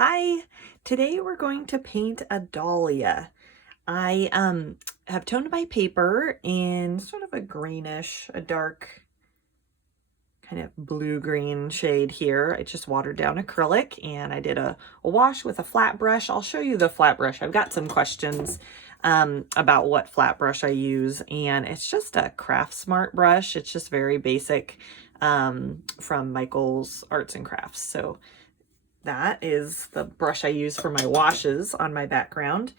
Hi, today we're going to paint a dahlia. I have toned my paper in sort of a greenish, a dark kind of blue-green shade here. I just watered down acrylic and I did a wash with a flat brush. I'll show you the flat brush. I've got some questions about what flat brush I use, and it's just a Craft Smart brush. It's just very basic from Michael's Arts and Crafts. So that is the brush I use for my washes on my background.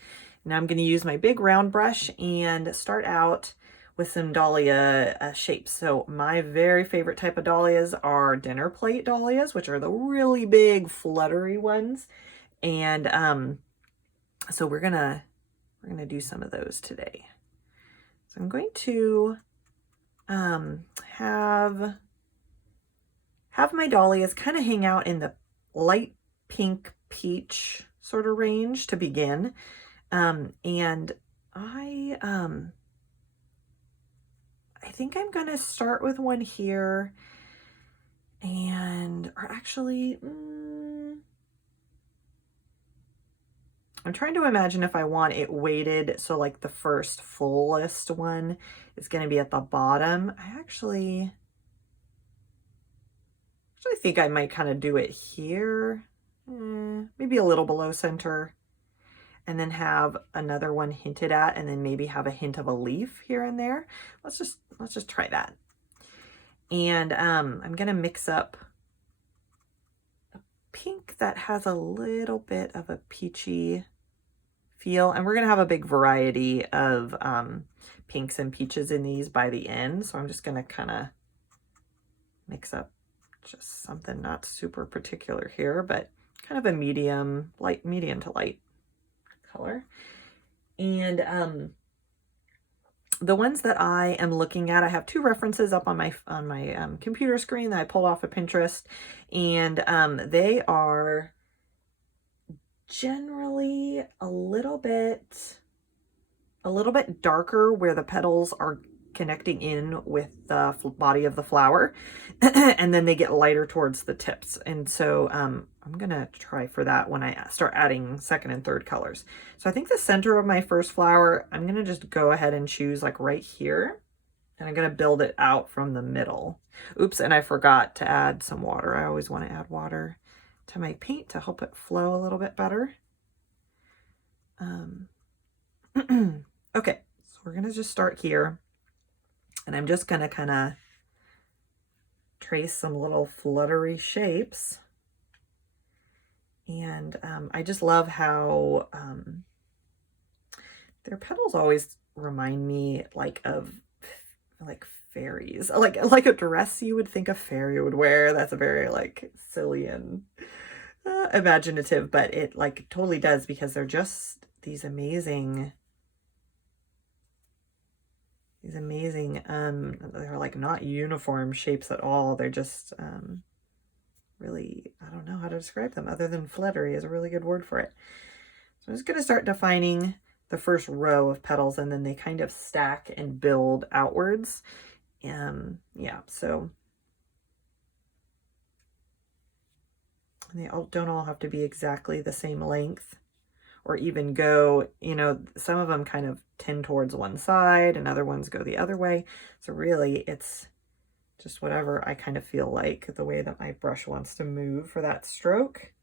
Now I'm going to use my big round brush and start out with some dahlia shapes. So my very favorite type of dahlias are dinner plate dahlias, which are the really big fluttery ones. And so we're gonna do some of those today. So I'm going to have my dahlias kind of hang out in the light pink peach sort of range to begin. And I think I'm gonna start with one here, and or actually I'm trying to imagine if I want it weighted, so like the first fullest one is going to be at the bottom. I actually think I might kind of do it here, maybe a little below center, and then have another one hinted at, and then maybe have a hint of a leaf here and there. Let's just try that. And I'm gonna mix up a pink that has a little bit of a peachy feel, and we're gonna have a big variety of pinks and peaches in these by the end. So I'm just gonna kind of mix up just something not super particular here, but kind of a medium to light color. And the ones that I am looking at, I have two references up on my computer screen that I pulled off of Pinterest, and they are generally a little bit darker where the petals are connecting in with the body of the flower, and then they get lighter towards the tips. And so I'm gonna try for that when I start adding second and third colors. So I think the center of my first flower, I'm gonna just go ahead and choose like right here, and I'm gonna build it out from the middle. Oops, and I forgot to add some water. I always want to add water to my paint to help it flow a little bit better. Okay, so we're gonna just start here. And I'm just going to kind of trace some little fluttery shapes. And I just love how their petals always remind me of fairies, like a dress you would think a fairy would wear. That's a very silly and imaginative, but it totally does, because they're just these amazing they're not uniform shapes at all. They're just really, I don't know how to describe them other than fluttery is a really good word for it. So I'm just going to start defining the first row of petals, and then they kind of stack and build outwards. Yeah, so they don't all have to be exactly the same length, or even go, some of them kind of tend towards one side and other ones go the other way. So really it's just whatever I kind of feel like, the way that my brush wants to move for that stroke.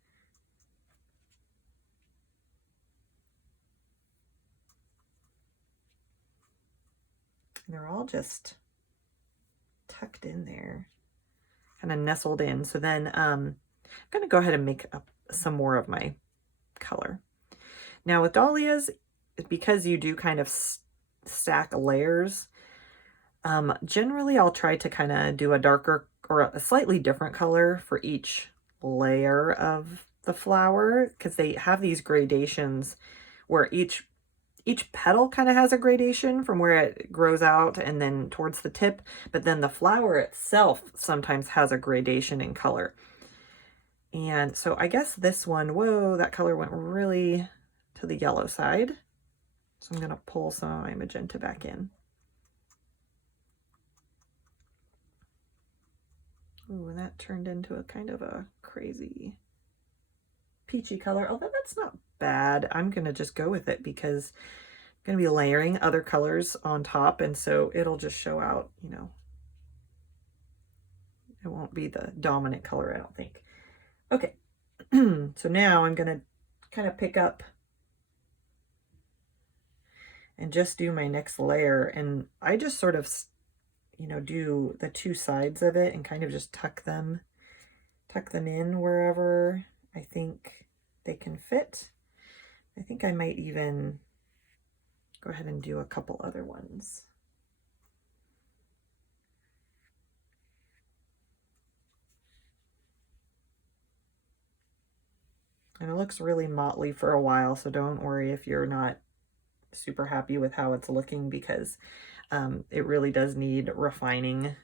And they're all just tucked in there, kind of nestled in. So then I'm going to go ahead and make up some more of my color. Now with dahlias, because you do kind of stack layers, generally I'll try to kind of do a darker or a slightly different color for each layer of the flower, because they have these gradations where each petal kind of has a gradation from where it grows out and then towards the tip, but then the flower itself sometimes has a gradation in color. And so I guess this one, whoa, that color went really to the yellow side. So I'm going to pull some of my magenta back in. Ooh, and that turned into a kind of a crazy peachy color, although that's not bad. I'm gonna just go with it because I'm gonna be layering other colors on top, and so it'll just show out, you know, it won't be the dominant color, I don't think. Okay, so now I'm gonna kind of pick up and just do my next layer, and I just sort of, you know, do the two sides of it and kind of just tuck them in wherever I think they can fit. I think I might even go ahead and do a couple other ones. And it looks really motley for a while, so don't worry if you're not super happy with how it's looking, because it really does need refining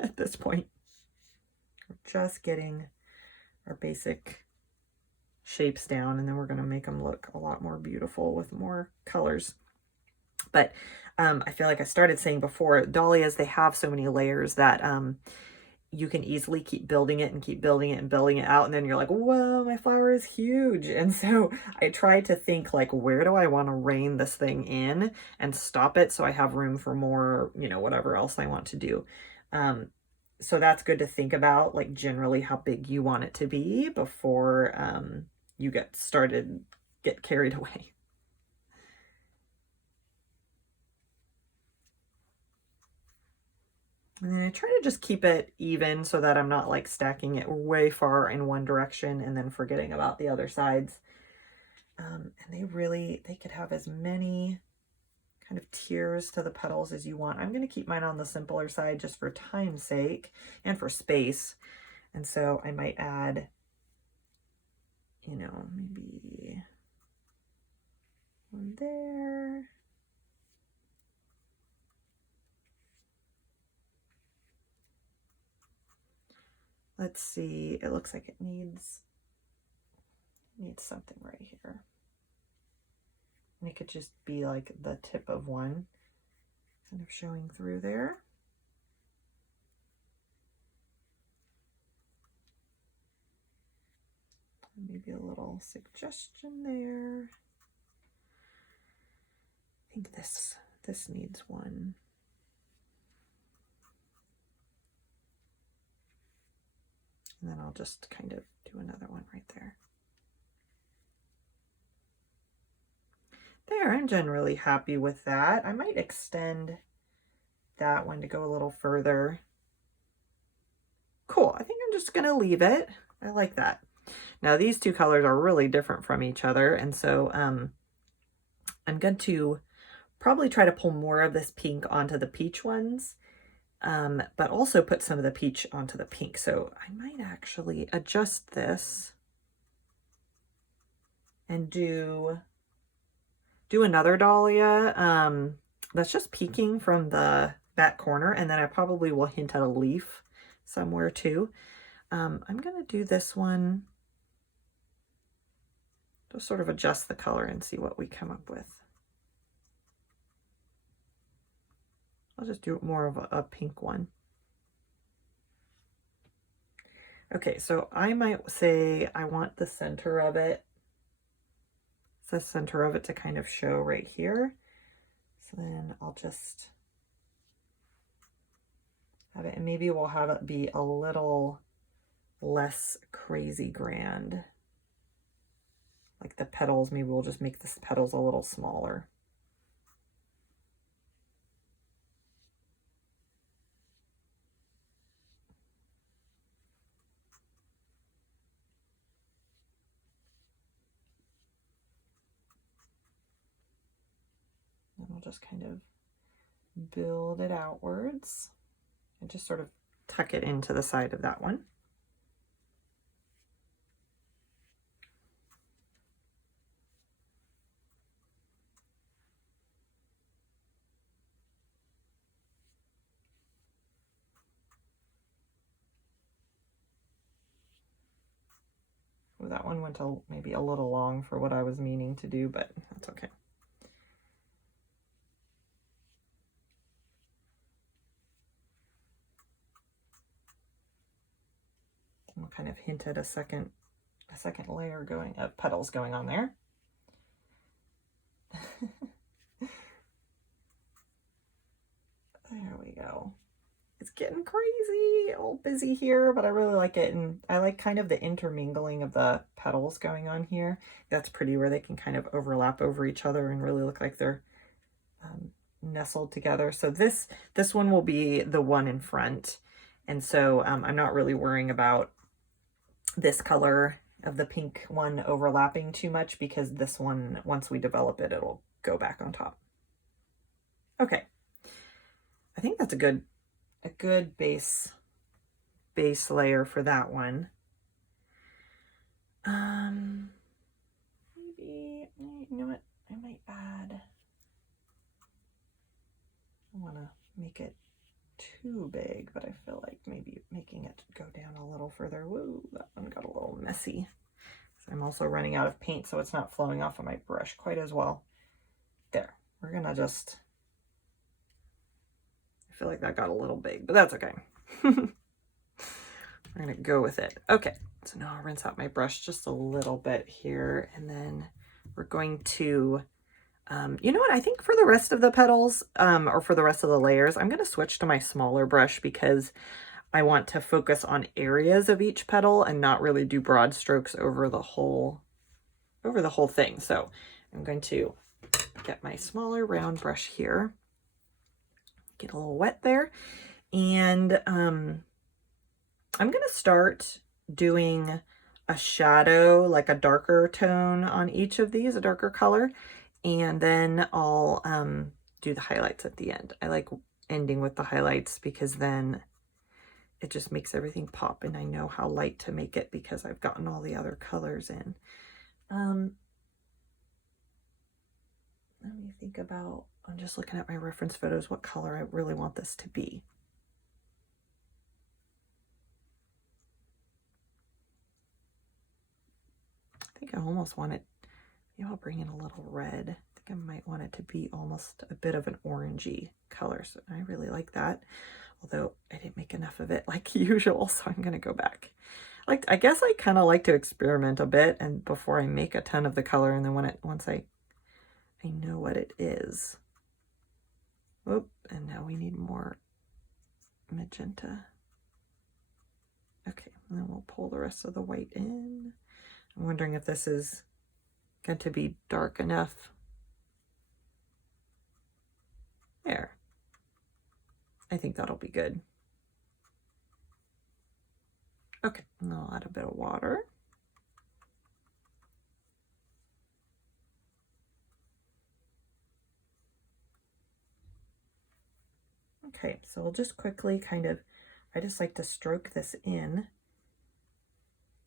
at this point. We're just getting our basic shapes down, and then we're going to make them look a lot more beautiful with more colors. But I feel like I started saying before, dahlias, they have so many layers that you can easily keep building it and keep building it and building it out, and then you're like, whoa, my flower is huge. And so I try to think, like, where do I want to rein this thing in and stop it so I have room for more, you know, whatever else I want to do. So that's good to think about, like, generally how big you want it to be before you get carried away. And then I try to just keep it even so that I'm not like stacking it way far in one direction and then forgetting about the other sides. And they could have as many kind of tiers to the petals as you want. I'm going to keep mine on the simpler side just for time's sake and for space. And so I might add, you know, maybe one there. Let's see, it looks like it needs something right here. And it could just be like the tip of one kind of showing through there. Maybe a little suggestion there. I think this needs one. And then I'll just kind of do another one right there. There, I'm generally happy with that. I might extend that one to go a little further. Cool, I think I'm just gonna leave it. I like that. Now these two colors are really different from each other, and so I'm going to probably try to pull more of this pink onto the peach ones, but also put some of the peach onto the pink. So I might actually adjust this and do another dahlia that's just peeking from the back corner, and then I probably will hint at a leaf somewhere too. I'm going to do this one, just sort of adjust the color and see what we come up with. I'll just do more of a pink one. Okay, so I might say I want the center of it, the center of it to kind of show right here. So then I'll just have it, and maybe we'll have it be a little less crazy grand. Like the petals, maybe we'll just make the petals a little smaller. And we'll just kind of build it outwards and just sort of tuck it into the side of that one. Well, that one went maybe a little long for what I was meaning to do, but that's okay. We'll kind of hint at a second a second layer going of petals going on there. There we go. It's getting crazy, all busy here, but I really like it. And I like kind of the intermingling of the petals going on here. That's pretty, where they can kind of overlap over each other and really look like they're nestled together. So this one will be the one in front. And so I'm not really worrying about this color of the pink one overlapping too much, because this one, once we develop it, it'll go back on top. Okay. I think that's a good base layer for that one. Maybe, you know what, I might add, I want to make it too big, but I feel like maybe making it go down a little further. Woo, that one got a little messy. So I'm also running out of paint, so it's not flowing off of my brush quite as well. There, we're gonna just, I feel like that got a little big, but that's okay. We're gonna go with it. Okay, so now I'll rinse out my brush just a little bit here, and then we're going to, you know what, I think for the rest of the petals, or for the rest of the layers, I'm gonna switch to my smaller brush, because I want to focus on areas of each petal and not really do broad strokes over the whole thing. So I'm going to get my smaller round brush here, get a little wet there, and I'm going to start doing a shadow, like a darker tone on each of these, a darker color, and then I'll do the highlights at the end. I like ending with the highlights because then it just makes everything pop, and I know how light to make it because I've gotten all the other colors in. Let me think about, I'm just looking at my reference photos, what color I really want this to be. I think I almost want it, maybe I'll bring in a little red. I think I might want it to be almost a bit of an orangey color. So I really like that. Although I didn't make enough of it like usual, so I'm going to go back. Like, I guess I kind of like to experiment a bit and before I make a ton of the color, and then once I know what it is. Whoop, and now we need more magenta. Okay, and then we'll pull the rest of the white in. I'm wondering if this is going to be dark enough. There. I think that'll be good. Okay, and I'll add a bit of water. Okay, so we'll just quickly kind of, I just like to stroke this in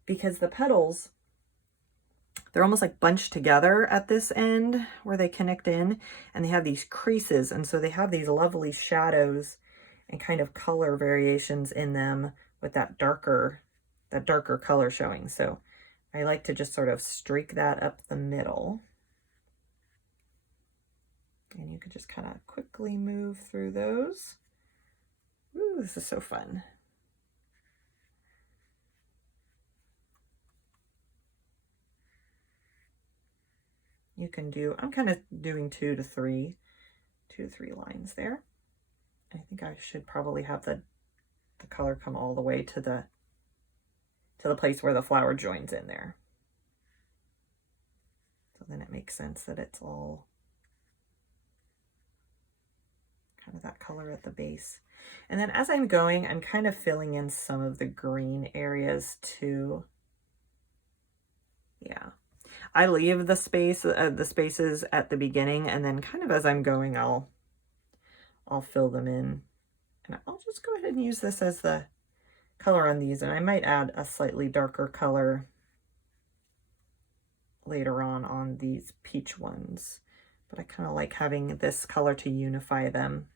because the petals, they're almost like bunched together at this end where they connect in, and they have these creases, and so they have these lovely shadows and kind of color variations in them with that darker color showing. So I like to just sort of streak that up the middle. And you can just kind of quickly move through those. Ooh, this is so fun. You can do, I'm kind of doing 2 to 3 lines there. I think I should probably have the color come all the way to the place where the flower joins in there. So then it makes sense that it's all kind of that color at the base. And then as I'm going, I'm kind of filling in some of the green areas too. Yeah. I leave the spaces at the beginning, and then kind of as I'm going, I'll fill them in. And I'll just go ahead and use this as the color on these, and I might add a slightly darker color later on these peach ones. But I kind of like having this color to unify them.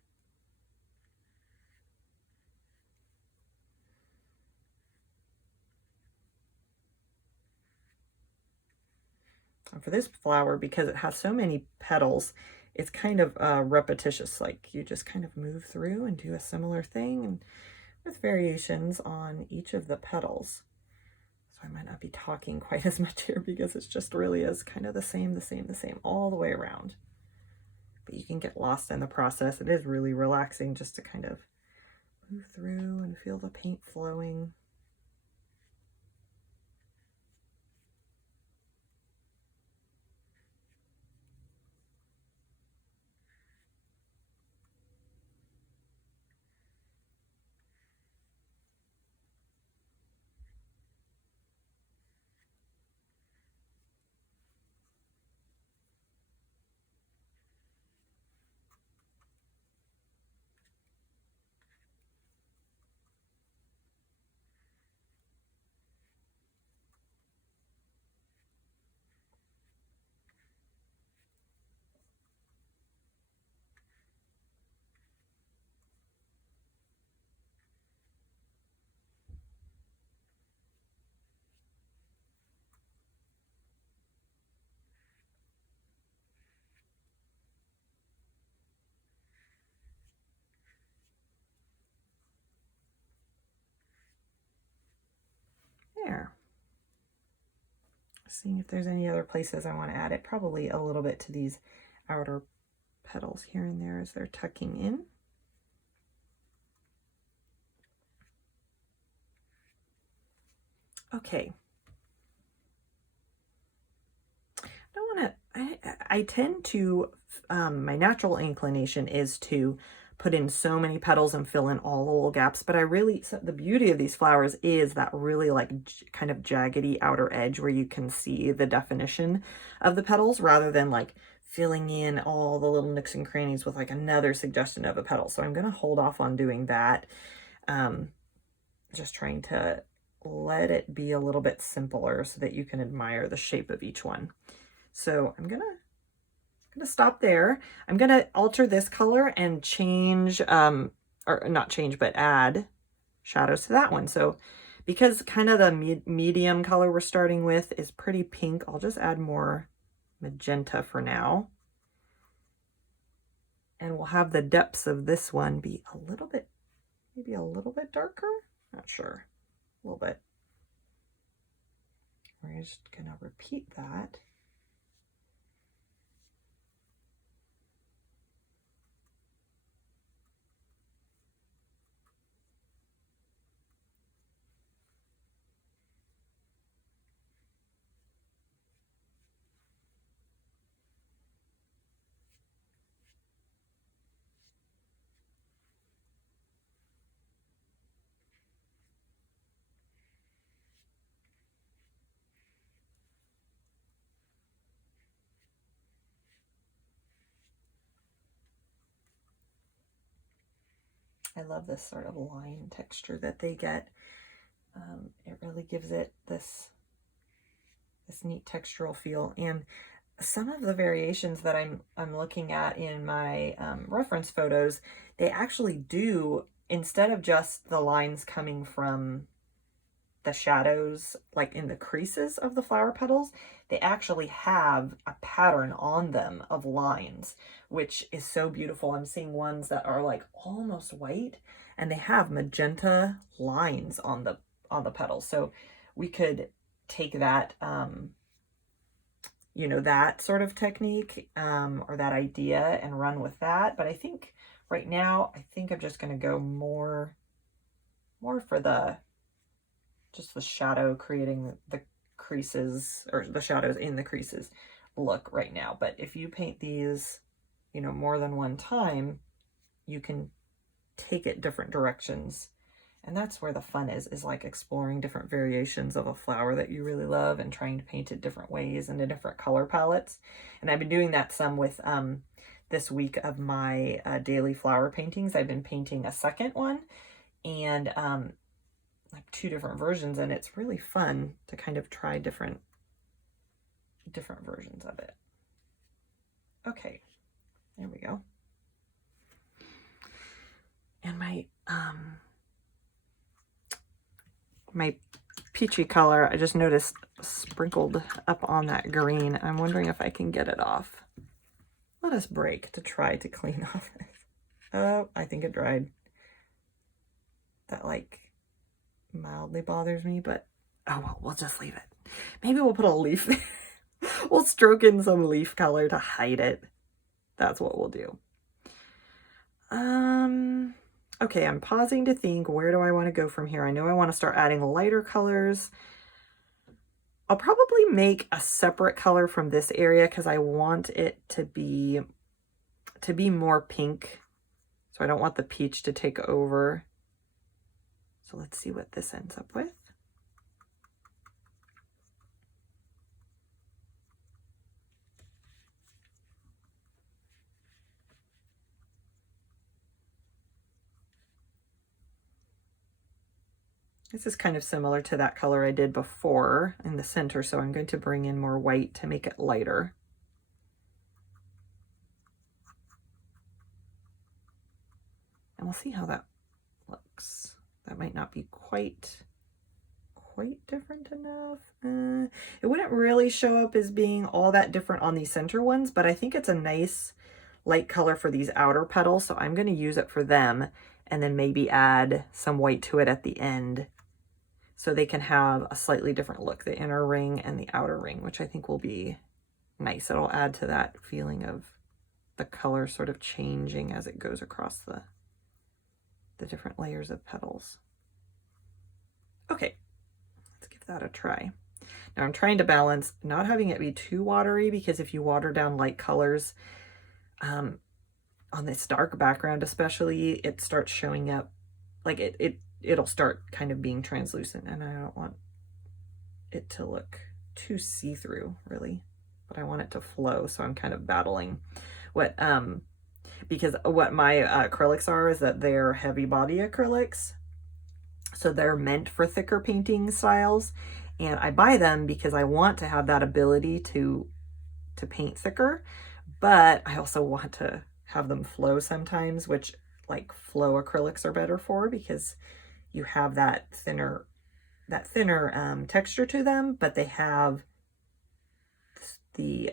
And for this flower, because it has so many petals, it's kind of repetitious, like you just kind of move through and do a similar thing, and with variations on each of the petals. So I might not be talking quite as much here because it's just really is kind of the same all the way around. But you can get lost in the process. It is really relaxing just to kind of move through and feel the paint flowing. There. Seeing if there's any other places I want to add it. Probably a little bit to these outer petals here and there as they're tucking in. Okay. I tend to, my natural inclination is to put in so many petals and fill in all the little gaps, but so the beauty of these flowers is that really like kind of jaggedy outer edge where you can see the definition of the petals rather than like filling in all the little nooks and crannies with like another suggestion of a petal. So I'm going to hold off on doing that. Just trying to let it be a little bit simpler so that you can admire the shape of each one. So I'm gonna stop there. I'm gonna alter this color and change, or not change, but add shadows to that one. So because kind of the medium color we're starting with is pretty pink, I'll just add more magenta for now. And we'll have the depths of this one be a little bit, maybe a little bit darker. Not sure, a little bit. We're just gonna repeat that. I love this sort of line texture that they get. It really gives it this neat textural feel. And some of the variations that I'm looking at in my reference photos, they actually do, instead of just the lines coming from the shadows, like in the creases of the flower petals, they actually have a pattern on them of lines, which is so beautiful. I'm seeing ones that are like almost white and they have magenta lines on the petals. So we could take that, you know, that sort of technique or that idea and run with that. But I think right now, I think I'm just going to go more for just the shadow, creating the creases, or the shadows in the creases look right now. But if you paint these, you know, more than one time, you can take it different directions. And that's where the fun is like exploring different variations of a flower that you really love and trying to paint it different ways and in different color palettes. And I've been doing that some with this week of my daily flower paintings. I've been painting a second one and like 2 different versions, and it's really fun to kind of try different versions of it. Okay, there we go. And my peachy color, I just noticed sprinkled up on that green. I'm wondering if I can get it off. Let us break to try to clean off this. Oh, I think it dried. That like mildly bothers me, but Oh, well, we'll just leave it. Maybe we'll put a leaf. We'll stroke in some leaf color to hide it. That's what we'll do. Okay, I'm pausing to think, where do I want to go from here? I know I want to start adding lighter colors. I'll probably make a separate color from this area because I want it to be more pink. So I don't want the peach to take over. So let's see what this ends up with. This is kind of similar to that color I did before in the center, so I'm going to bring in more white to make it lighter. And we'll see how that looks. That might not be quite different enough. It wouldn't really show up as being all that different on these center ones, but I think it's a nice light color for these outer petals, so I'm going to use it for them and then maybe add some white to it at the end so they can have a slightly different look, the inner ring and the outer ring, which I think will be nice. It'll add to that feeling of the color sort of changing as it goes across the different layers of petals. Okay, let's give that a try. Now I'm trying to balance not having it be too watery, because if you water down light colors, on this dark background especially, it starts showing up, like it'll start kind of being translucent, and I don't want it to look too see-through really, but I want it to flow, so I'm kind of battling what because what my acrylics are is that they're heavy body acrylics, so they're meant for thicker painting styles, and I buy them because I want to have that ability to paint thicker, but I also want to have them flow sometimes, which like flow acrylics are better for, because you have that thinner texture to them, but they have the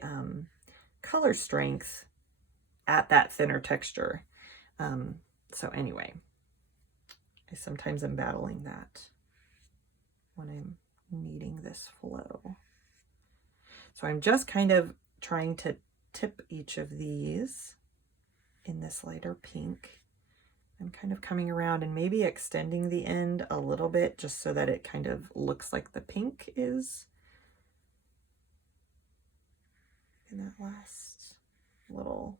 color strength at that thinner texture. So anyway, I sometimes am battling that when I'm needing this flow. So I'm just kind of trying to tip each of these in this lighter pink. I'm kind of coming around and maybe extending the end a little bit just so that it kind of looks like the pink is in that last little,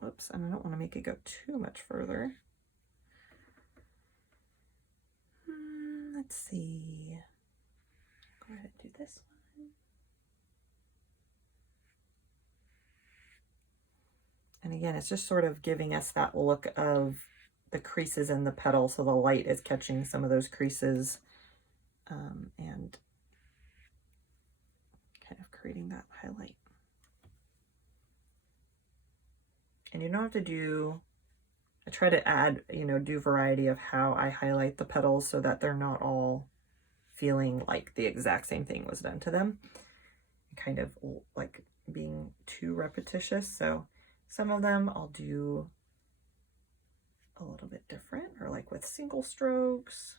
whoops, and I don't want to make it go too much further. Let's see, go ahead and do this one. And again, it's just sort of giving us that look of the creases in the petal, so the light is catching some of those creases and kind of creating that highlight. And you don't have to do, I try to add, do variety of how I highlight the petals so that they're not all feeling like the exact same thing was done to them, kind of like being too repetitious. So some of them I'll do a little bit different, or like with single strokes.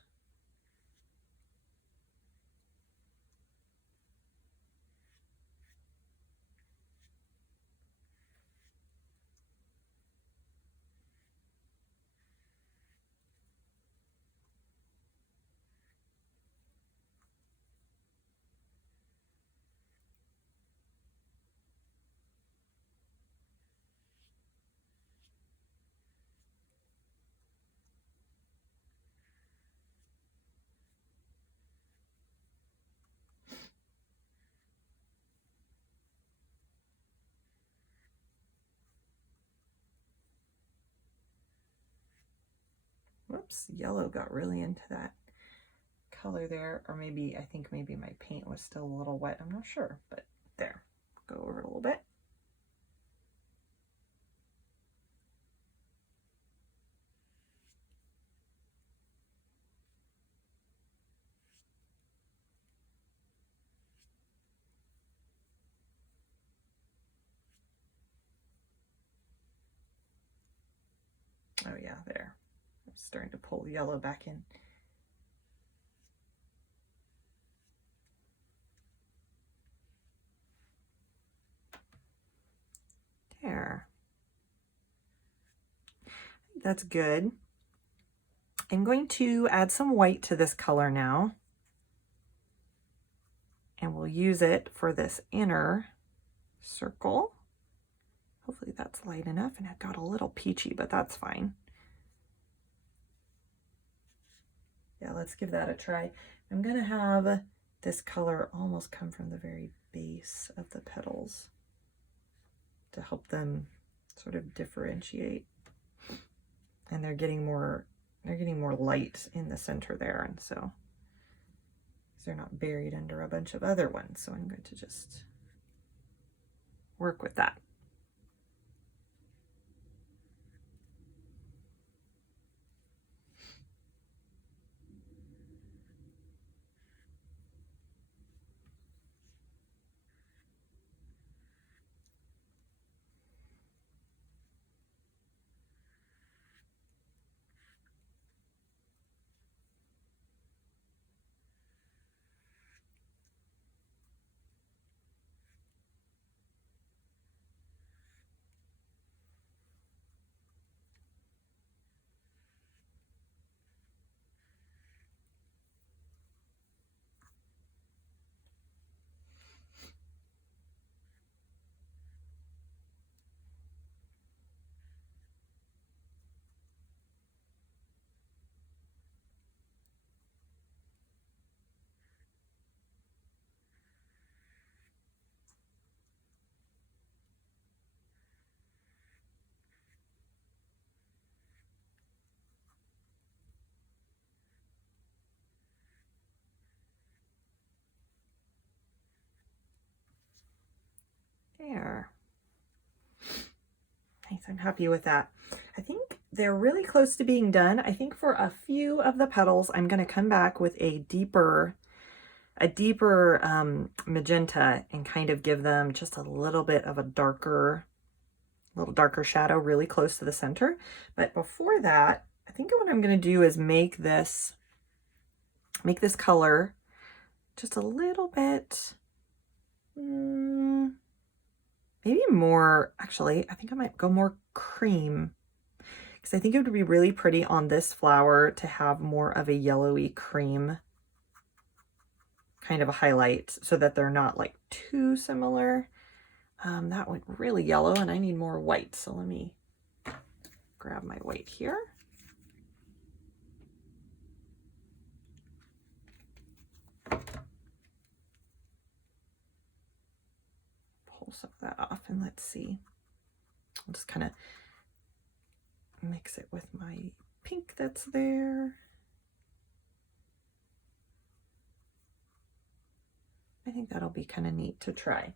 Whoops, yellow got really into that color there, or maybe, I think maybe my paint was still a little wet, I'm not sure, but there, go over it a little bit. Oh yeah, there. I'm starting to pull the yellow back in. There. That's good. I'm going to add some white to this color now. And we'll use it for this inner circle. Hopefully that's light enough, and it got a little peachy, but that's fine. Yeah, let's give that a try. I'm gonna have this color almost come from the very base of the petals to help them sort of differentiate. And they're getting more light in the center there, and so they're not buried under a bunch of other ones. So I'm going to just work with that. There. Nice, I'm happy with that. I think they're really close to being done. I think for a few of the petals, I'm going to come back with a deeper magenta and kind of give them just a little bit of a darker shadow really close to the center. But before that, I think what I'm going to do is make this color just a little bit, maybe more, actually, I think I might go more cream, because I think it would be really pretty on this flower to have more of a yellowy cream kind of a highlight so that they're not like too similar. That went really yellow and I need more white. So let me grab my white here. Pull some of that off and let's see. I'll just kind of mix it with my pink that's there. I think that'll be kind of neat to try,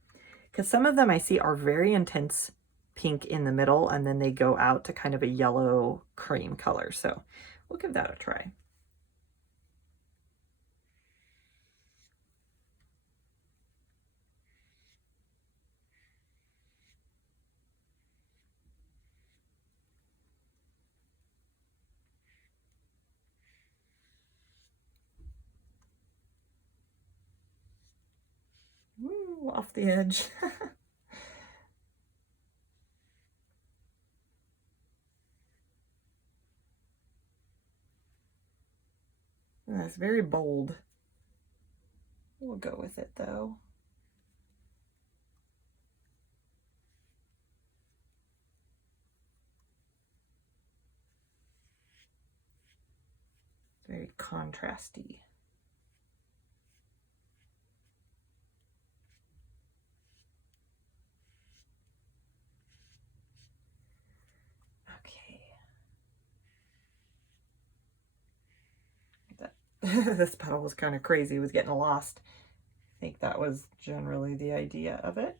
because some of them I see are very intense pink in the middle and then they go out to kind of a yellow cream color. So we'll give that a try. Ooh, off the edge. That's very bold. We'll go with it though. Very contrasty. Okay. This petal was kind of crazy. It was getting lost. I think that was generally the idea of it.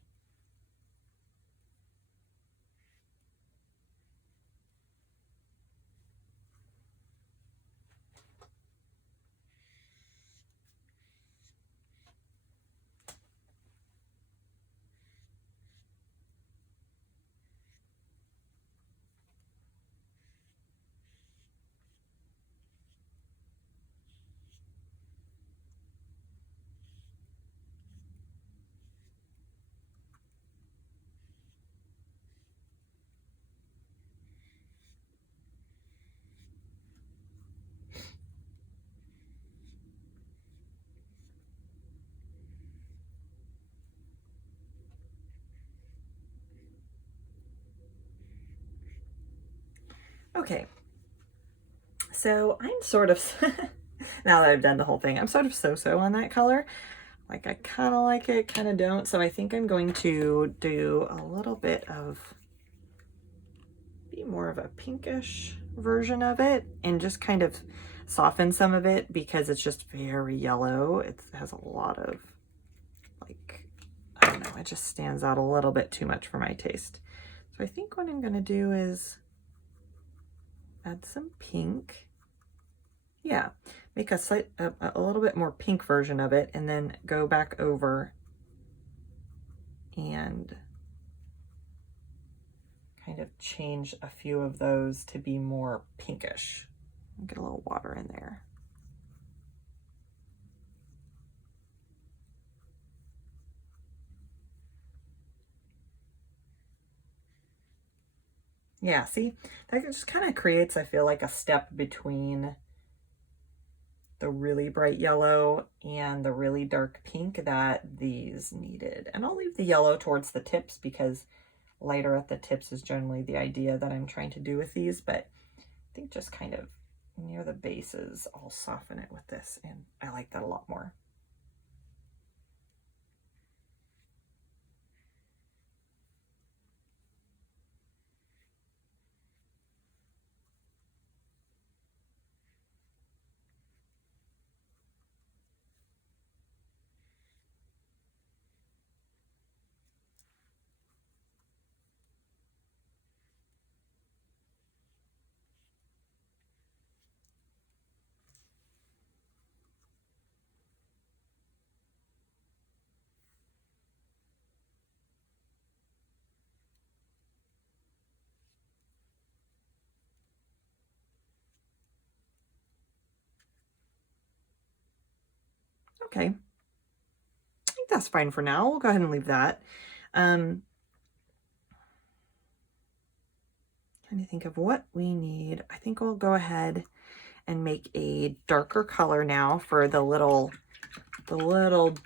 Okay, so I'm sort of, now that I've done the whole thing, I'm sort of so-so on that color. Like I kind of like it, kind of don't. So I think I'm going to do a little bit of, be more of a pinkish version of it and just kind of soften some of it because it's just very yellow. It has a lot of like, I don't know, it just stands out a little bit too much for my taste. So I think what I'm gonna do is add some pink. Yeah, make a little bit more pink version of it and then go back over and kind of change a few of those to be more pinkish. Get a little water in there. Yeah, see, that just kind of creates, I feel like, a step between the really bright yellow and the really dark pink that these needed. And I'll leave the yellow towards the tips because lighter at the tips is generally the idea that I'm trying to do with these, but I think just kind of near the bases, I'll soften it with this, and I like that a lot more. Okay, I think that's fine for now. We'll go ahead and leave that. Trying to think of what we need. I think we'll go ahead and make a darker color now for the little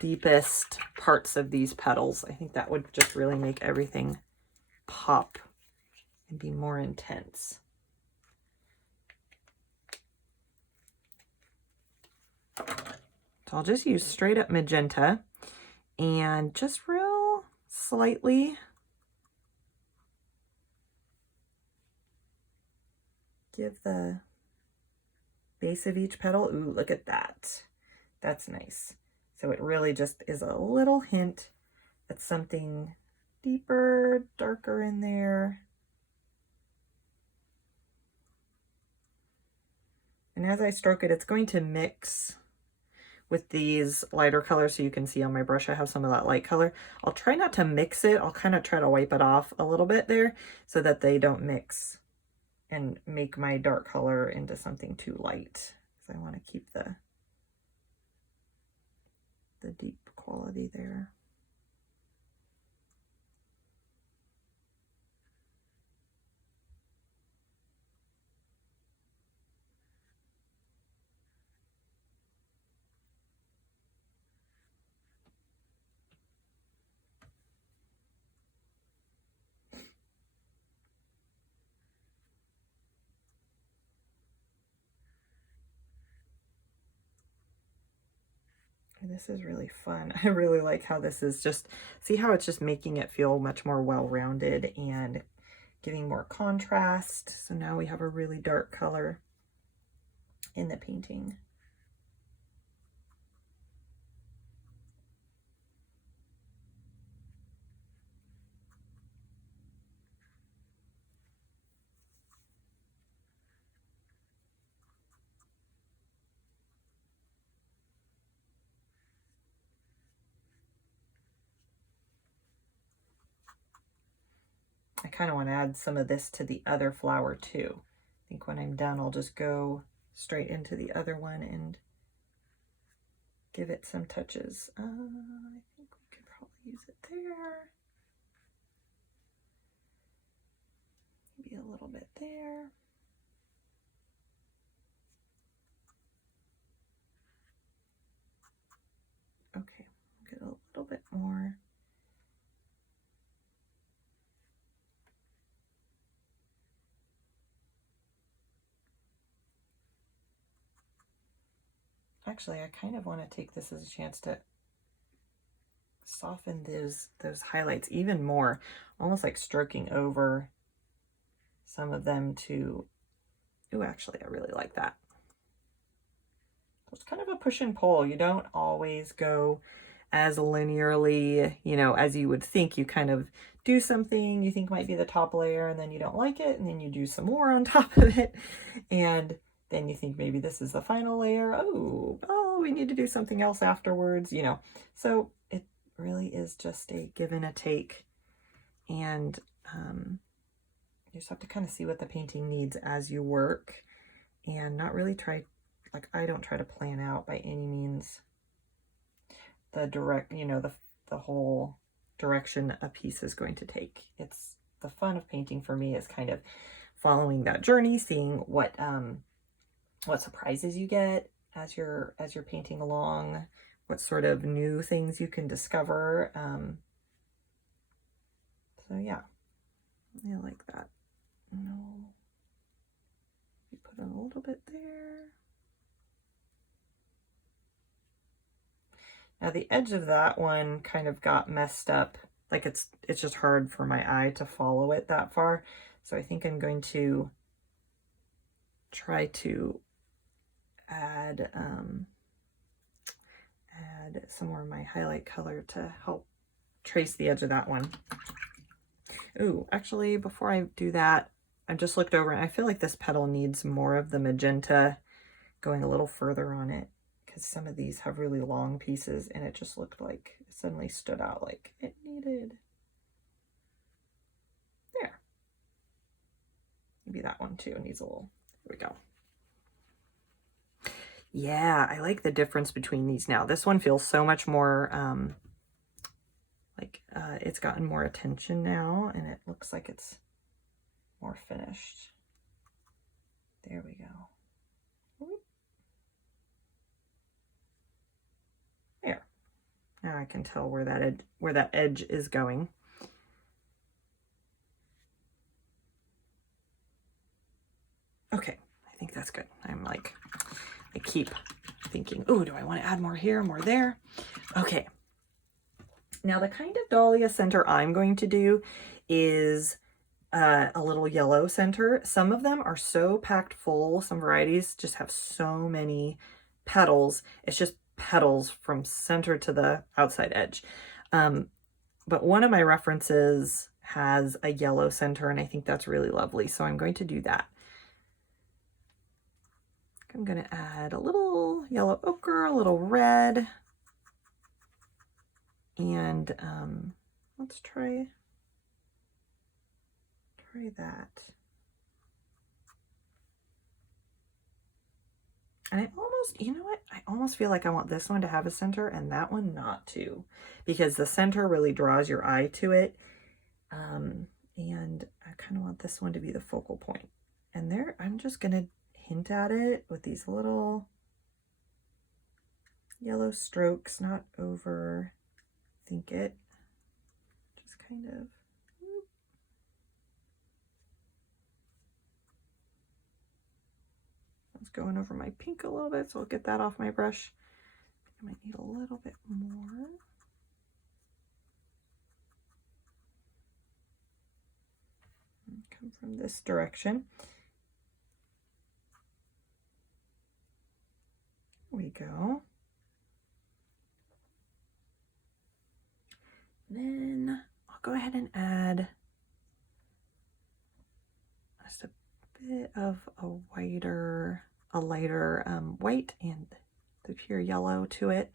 deepest parts of these petals. I think that would just really make everything pop and be more intense. So I'll just use straight up magenta and just real slightly give the base of each petal. Ooh, look at that. That's nice. So it really just is a little hint at something deeper, darker in there. And as I stroke it, it's going to mix with these lighter colors. So you can see on my brush, I have some of that light color. I'll try not to mix it. I'll kind of try to wipe it off a little bit there so that they don't mix and make my dark color into something too light. Because I want to keep the deep quality there. This is really fun. I really like how this is just, see how it's just making it feel much more well-rounded and giving more contrast. So now we have a really dark color in the painting. I kind of want to add some of this to the other flower too. I think when I'm done, I'll just go straight into the other one and give it some touches. I think we could probably use it there. Maybe a little bit there. Okay, get a little bit more. actually, I kind of want to take this as a chance to soften those highlights even more, almost like stroking over some of them to, ooh, actually, I really like that. It's kind of a push and pull. You don't always go as linearly, you know, as you would think. You kind of do something you think might be the top layer, and then you don't like it, and then you do some more on top of it, and then you think maybe this is the final layer. Oh, we need to do something else afterwards, you know. So it really is just a give and a take, and you just have to kind of see what the painting needs as you work, and not really try, like, I don't try to plan out by any means the direct, you know, the whole direction a piece is going to take. It's the fun of painting for me is kind of following that journey, seeing what surprises you get as you're painting along, what sort of new things you can discover. So yeah, I like that. No, you put a little bit there. Now the edge of that one kind of got messed up. Like it's just hard for my eye to follow it that far. So I think I'm going to try to add some more of my highlight color to help trace the edge of that one. Ooh, actually, before I do that, I just looked over and I feel like this petal needs more of the magenta going a little further on it, because some of these have really long pieces and it just looked like it suddenly stood out like it needed. There. Maybe that one too needs a little, here we go. Yeah, I like the difference between these now. This one feels so much more it's gotten more attention now, and it looks like it's more finished. There we go. There. Now I can tell where that edge is going. Okay, I think that's good. I'm like, I keep thinking, oh, do I want to add more here, more there? Okay. Now the kind of dahlia center I'm going to do is a little yellow center. Some of them are so packed full. Some varieties just have so many petals. It's just petals from center to the outside edge. But one of my references has a yellow center, and I think that's really lovely. So I'm going to do that. I'm going to add a little yellow ochre, a little red, and let's try that. And I almost, you know what? I almost feel like I want this one to have a center and that one not to, because the center really draws your eye to it. And I kind of want this one to be the focal point. And there, I'm just going to hint at it with these little yellow strokes, not overthink it. Just kind of. It's going over my pink a little bit, so I'll get that off my brush. I might need a little bit more. Come from this direction. There we go. Then I'll go ahead and add just a bit of a lighter white and the pure yellow to it.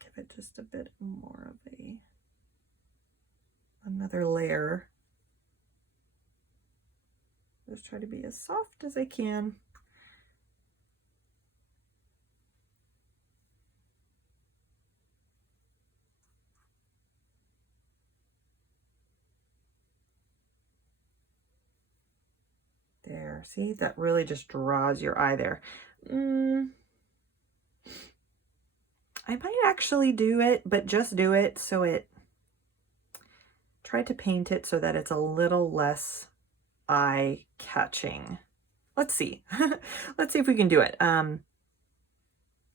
Give it just a bit more of another layer. Just try to be as soft as I can. There, see, that really just draws your eye there. I might actually do it, but just do it so try to paint it so that it's a little less eye-catching. Let's see. Let's see if we can do it.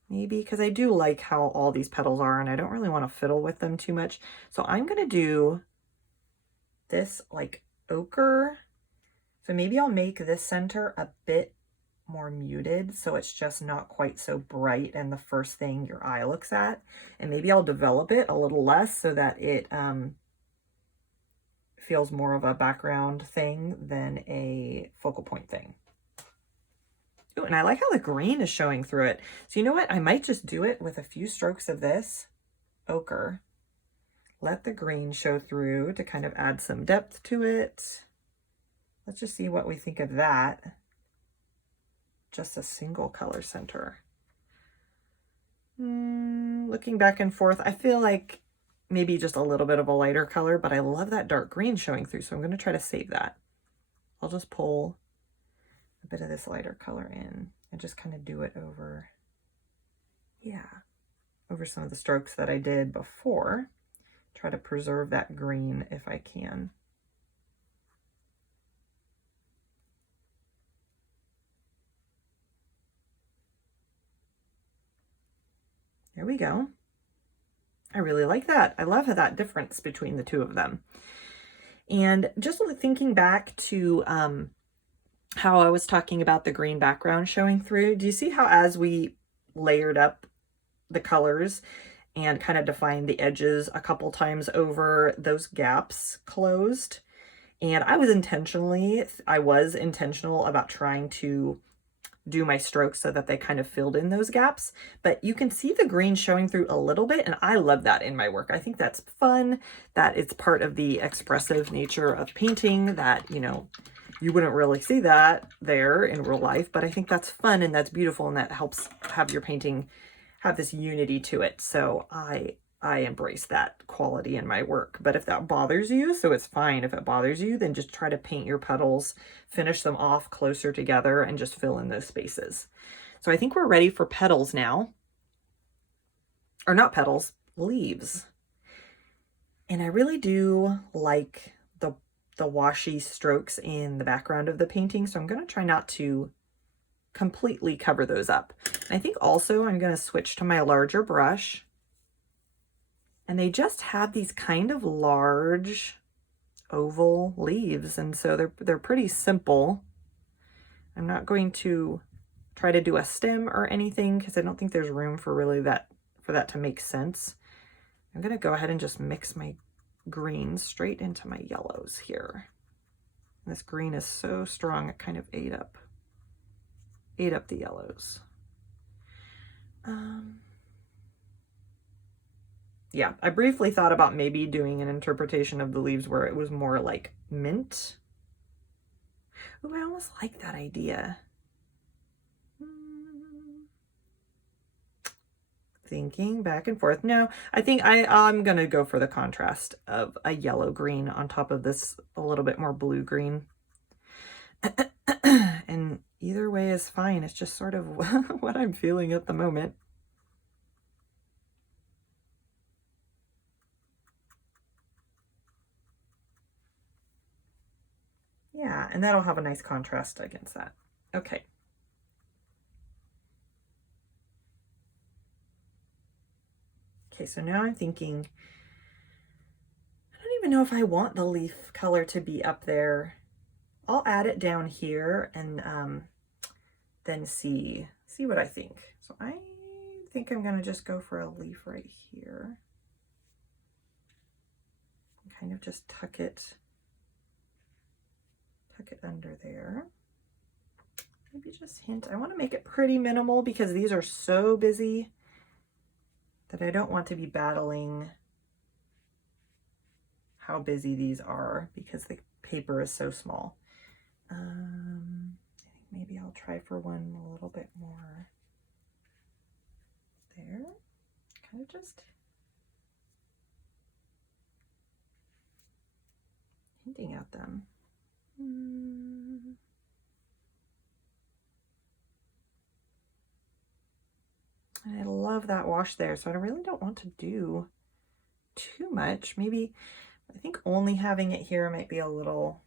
maybe, because I do like how all these petals are and I don't really want to fiddle with them too much. So I'm going to do this like ochre. So maybe I'll make this center a bit more muted so it's just not quite so bright and the first thing your eye looks at. And maybe I'll develop it a little less so that it feels more of a background thing than a focal point thing. Ooh, and I like how the green is showing through it. So you know what? I might just do it with a few strokes of this ochre. Let the green show through to kind of add some depth to it. Let's just see what we think of that. Just a single color center. Looking back and forth, I feel like maybe just a little bit of a lighter color, but I love that dark green showing through, so I'm going to try to save that. I'll just pull a bit of this lighter color in and just kind of do it over, yeah, over some of the strokes that I did before. Try to preserve that green if I can. There we go. I really like that. I love that difference between the two of them. And just thinking back to how I was talking about the green background showing through, do you see how as we layered up the colors and kind of defined the edges a couple times over, those gaps closed? And I was intentional about trying to do my strokes so that they kind of filled in those gaps, but you can see the green showing through a little bit, and I love that in my work. I think that's fun, that it's part of the expressive nature of painting, that, you know, you wouldn't really see that there in real life, but I think that's fun and that's beautiful, and that helps have your painting have this unity to it. So I embrace that quality in my work. But if that bothers you, so it's fine. If it bothers you, then just try to paint your petals, finish them off closer together, and just fill in those spaces. So I think we're ready for petals now. Or not petals, leaves. And I really do like the washy strokes in the background of the painting, so I'm going to try not to completely cover those up. And I think also I'm going to switch to my larger brush. And they just have these kind of large oval leaves, and so they're pretty simple. I'm not going to try to do a stem or anything because I don't think there's room for really that to make sense. I'm going to go ahead and just mix my greens straight into my yellows here. And this green is so strong it kind of ate up the yellows. Yeah, I briefly thought about maybe doing an interpretation of the leaves where it was more like mint. Oh, I almost like that idea. Thinking back and forth. No, I think I'm going to go for the contrast of a yellow green on top of this a little bit more blue green. And either way is fine. It's just sort of what I'm feeling at the moment. Yeah, and that'll have a nice contrast against that. Okay. Okay, so now I'm thinking, I don't even know if I want the leaf color to be up there. I'll add it down here and then see what I think. So I think I'm gonna just go for a leaf right here. Kind of just tuck it under there. Maybe just hint. I want to make it pretty minimal because these are so busy that I don't want to be battling how busy these are because the paper is so small. I think maybe I'll try for one a little bit more there. Kind of just hinting at them. And I love that wash there, so I really don't want to do too much. Maybe, I think only having it here might be a little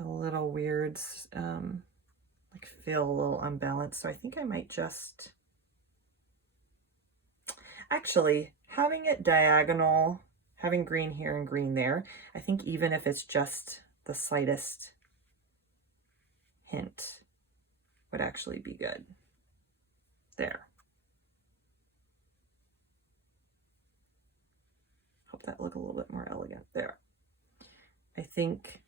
weird, like feel a little unbalanced. So I think I might just Actually, having it diagonal, having green here and green there, I think even if it's just the slightest hint would actually be good. There. Hope that look a little bit more elegant. There. I think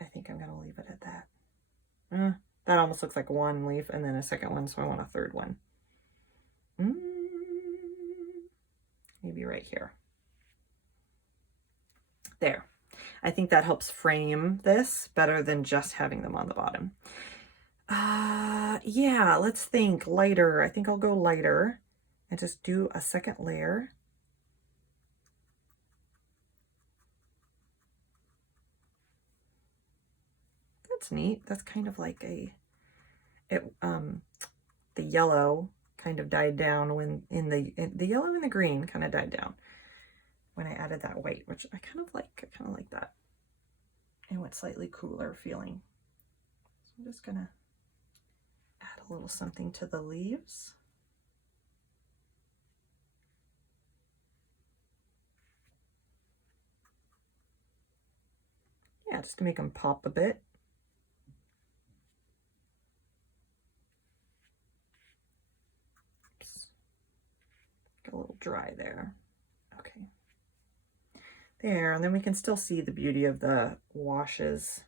I'm gonna leave it at that. That almost looks like one leaf and then a second one, so I want a third one. Maybe right here. There. I think that helps frame this better than just having them on the bottom. Yeah, let's think lighter. I think I'll go lighter and just do a second layer. That's neat. That's kind of like the yellow kind of died down when the yellow and the green kind of died down when I added that white, which I kind of like. I kind of like that. And what's slightly cooler feeling. So I'm just gonna add a little something to the leaves. Yeah, just to make them pop a bit. Oops. Get a little dry there. Okay. There, and then we can still see the beauty of the washes.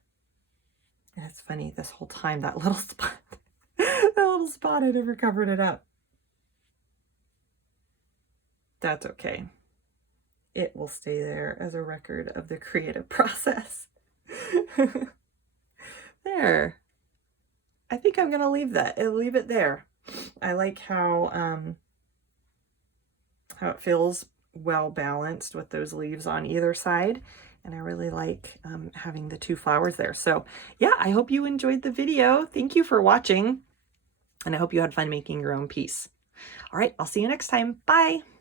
And it's funny, this whole time, that little spot, that little spot, I never covered it up. That's okay. It will stay there as a record of the creative process. There. I think I'm gonna leave it there. I like how it feels well balanced with those leaves on either side. And I really like having the two flowers there. So yeah, I hope you enjoyed the video. Thank you for watching. And I hope you had fun making your own piece. All right, I'll see you next time. Bye.